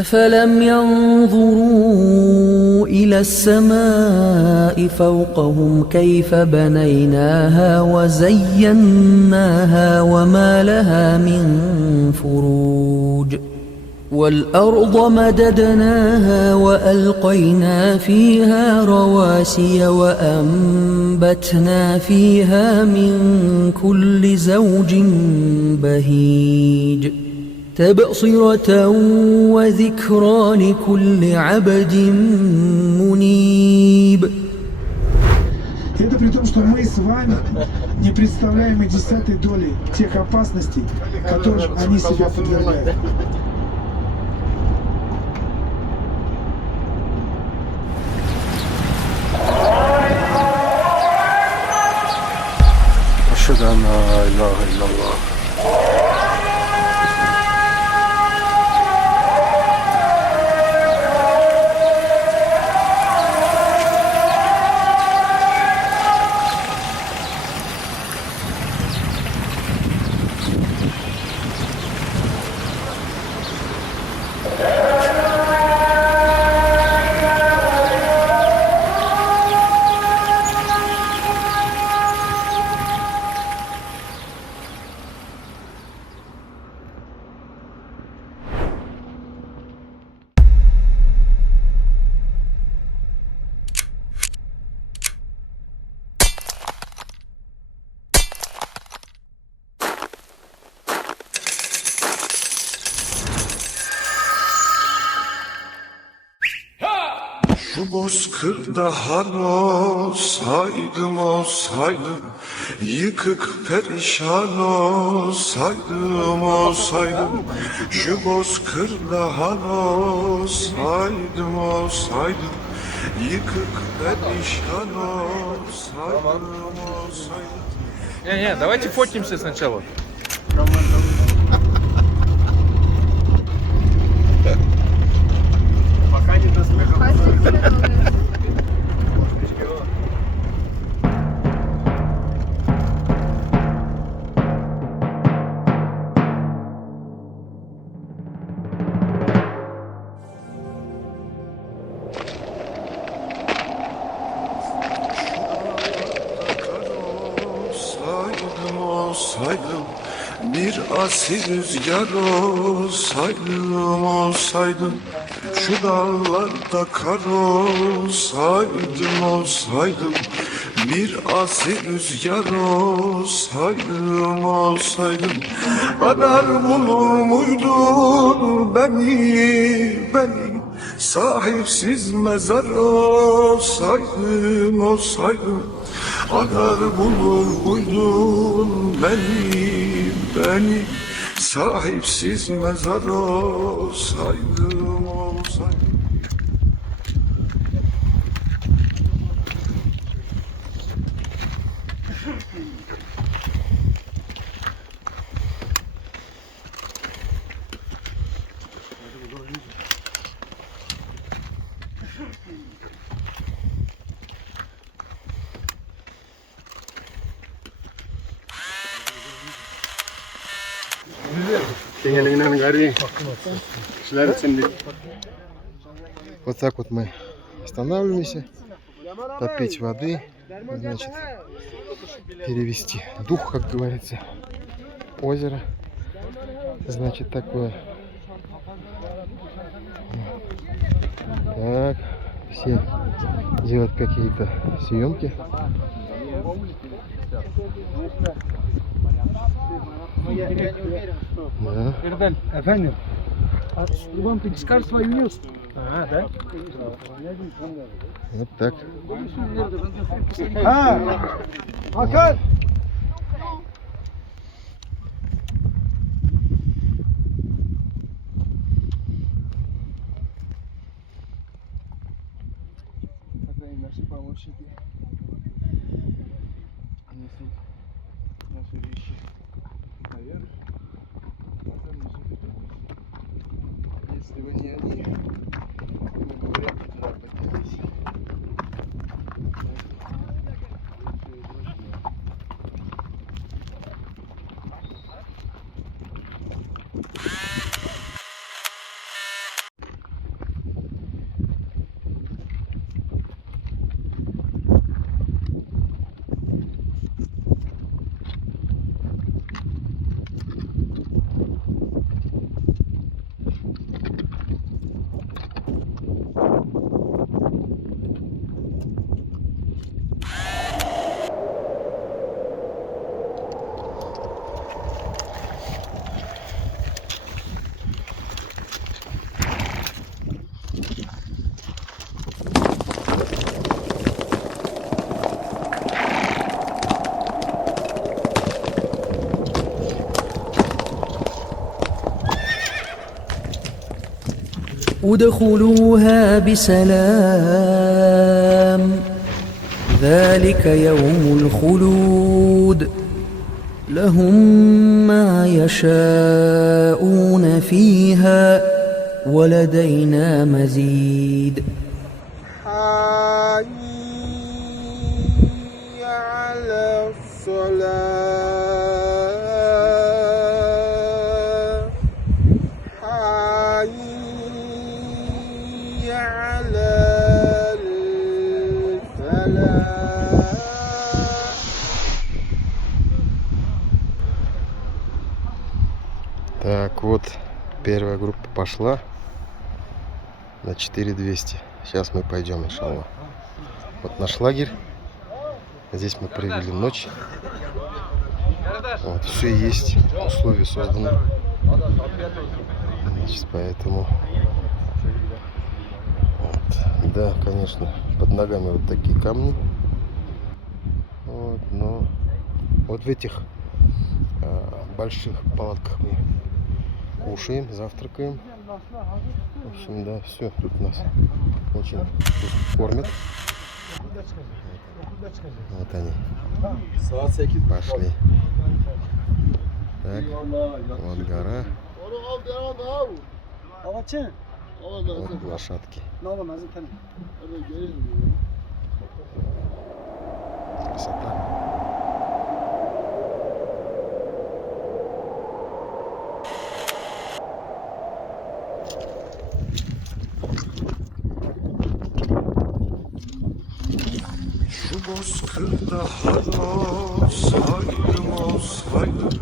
أفلم ينظروا إلى السماء فوقهم كيف بنيناها وزيناها وما لها من فروج والأرض مددناها وألقينا فيها رواسي وأنبتنا فيها من كل زوج بهيج تبصرة وذكرى لكل عبد منيب. Это при том, что мы с вами не представляем и десятой доли тех опасностей, которым они себя подвергают. أشهد أن لا إله إلا الله. Şu bozkırda han olsaydım olsaydım, yıkık perişan olsaydım, şu bozkırda han olsaydım olsaydım, yıkık perişan olsaydım. Не, давайте фотимся сначала. Пока не до смеха. Olsaydım, bir asil rüzgar olsaydım, şu dağlarda kar olsaydım, bir asil rüzgar olsaydım, kadar bulur muydun beni, sahipsiz mezar olsaydım, kadar bulur muydun beni, sahipsiz mezar olsaydım. Вот так вот мы останавливаемся, попить воды, значит, перевести дух, как говорится, озеро, значит, такое. Так, все делают какие-то съемки. Да. Эрдаль, efendim. Вам ты скажешь свою невесту? Да? Вот так. Hakan! Наши помощники несут наши вещи наверх. Если бы не они, мы бы вряд ли туда поднялись. ادخلوها بسلام ذلك يوم الخلود لهم ما يشاءون فيها ولدينا مزيد حي على الصلاة حي على الفلاح. Так, вот первая группа пошла на 4200. Сейчас мы пойдем, иншаллах. Вот наш лагерь. Здесь мы провели ночь. Вот, все есть, условия созданы. Значит, поэтому вот, да, конечно, под ногами вот такие камни. Вот, но вот в этих больших палатках мы кушаем, завтракаем. В общем, да, все тут нас очень кормят. Вот они. Пошли. Так, вот гора. Вот лошадки. Красота. Şu bozkırda haros saydım olsaydım,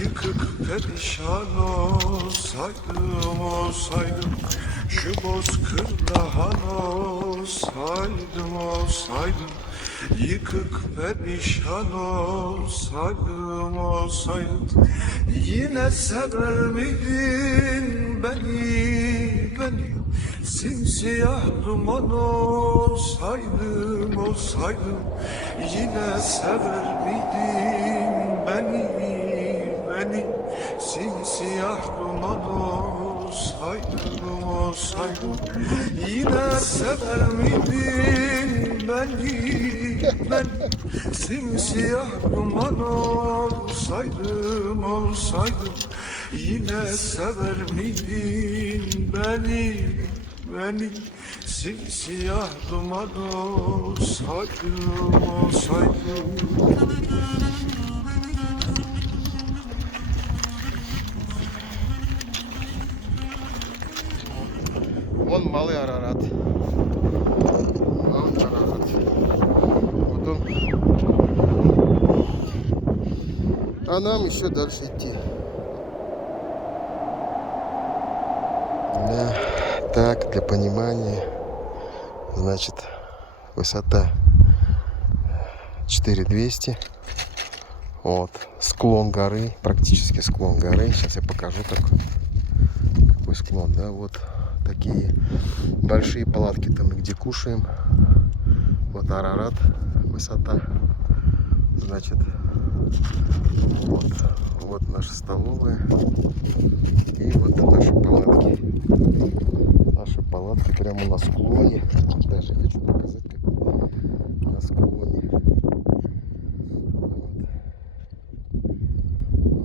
yıkık perişan olsaydım olsaydım. Şu bozkırda haros saydım olsaydım, yıkık perişan olsaydım olsaydım. Yine sever miydin beni? Simsiyah duman olsaydım olsaydım, yine sever miydin beni? Simsiyah duman olsaydım olsaydım, yine sever miydin beni? Simsiyah duman olsaydım olsaydım, yine sever miydin beni? Simsiyah duman olsaydım olsaydım. Вон малый Арарат. Малый Арарат. Вот он. А нам еще дальше идти. Да. Так, для понимания, значит, высота 4200. Вот, склон горы, практически склон горы. Сейчас я покажу какой склон, да, вот такие большие палатки там, где кушаем. Вот Арарат, высота, значит, вот наша столовая и вот наши палатки. Наши палатки прямо на склоне. Даже хочу показать, как на склоне.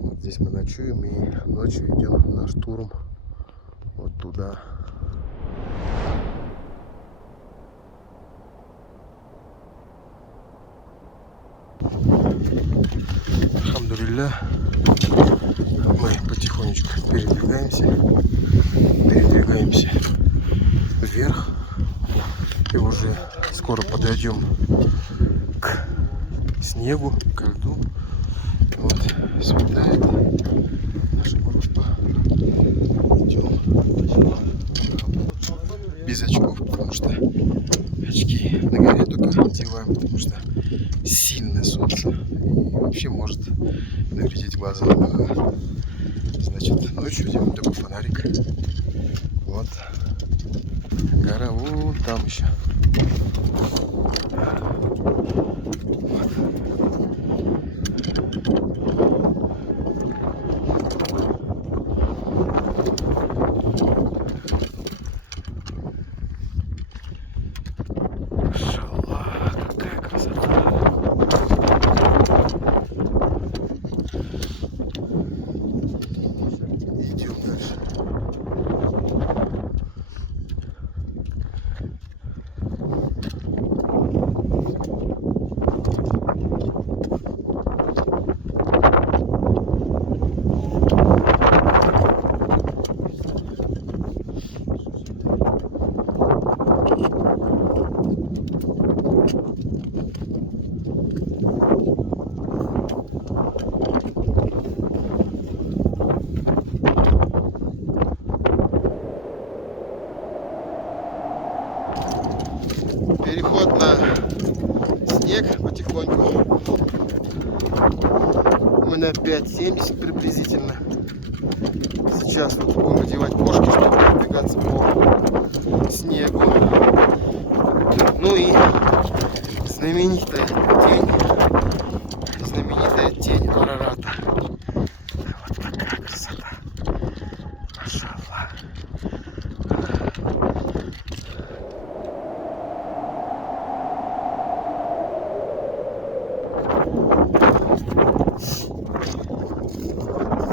Вот здесь мы ночуем и ночью идем на штурм вот туда. Алхамдулилля, мы потихонечку передвигаемся вверх и уже скоро подойдем к снегу, к льду. Вот светает наша группа. Идем. без очков, потому что очки на горе только одеваем, потому что сильное солнце и вообще может навредить глазам. Значит, ночью делаем такой фонарик. Вот. Гора вон там еще. Вот. Машаллах, какая красота. Идем дальше. Переход на снег потихоньку. Мы на 5:70 приблизительно. Сейчас вот будем одевать кошки, чтобы продвигаться по снегу. Ну и знаменитая тень Арарата. Вот такая красота. Машаллах.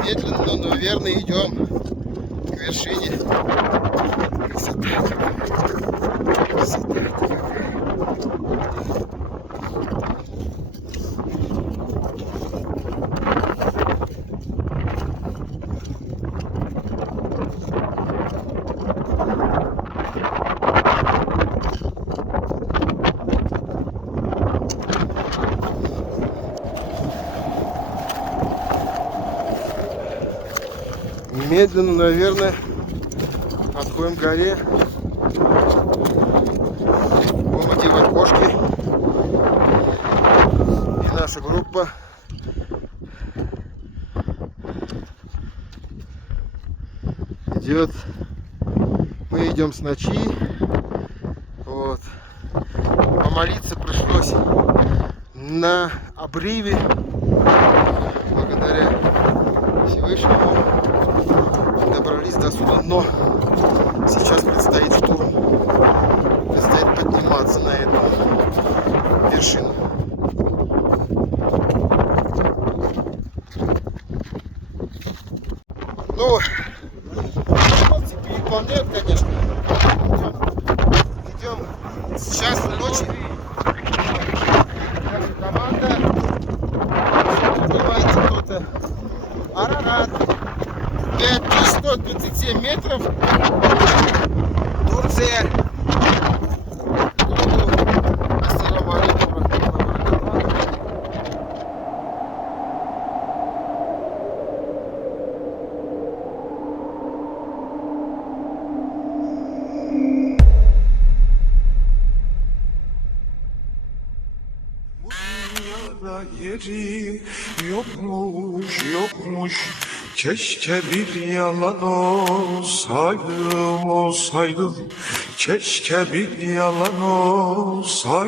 Медленно, но верно идем к вершине. Красота. Красота. Медленно, наверное, подходим к горе. Будем одевать кошки. И наша группа идет. Мы идем с ночи. Вот. Помолиться пришлось на обрыве. Благодаря Всевышнему добрались до сюда, но сейчас предстоит штурм, предстоит подниматься на эту вершину. Ну, теперь выполняют, конечно. Идем с часу ночи. Наша команда поднимается кто-то. Арарат. 5127 метров. Турция. Ассаламу алейкум. Dünyada yeri yokmuş. Keşke bir yalan olsaydım. Keşke bir yalan olsaydım.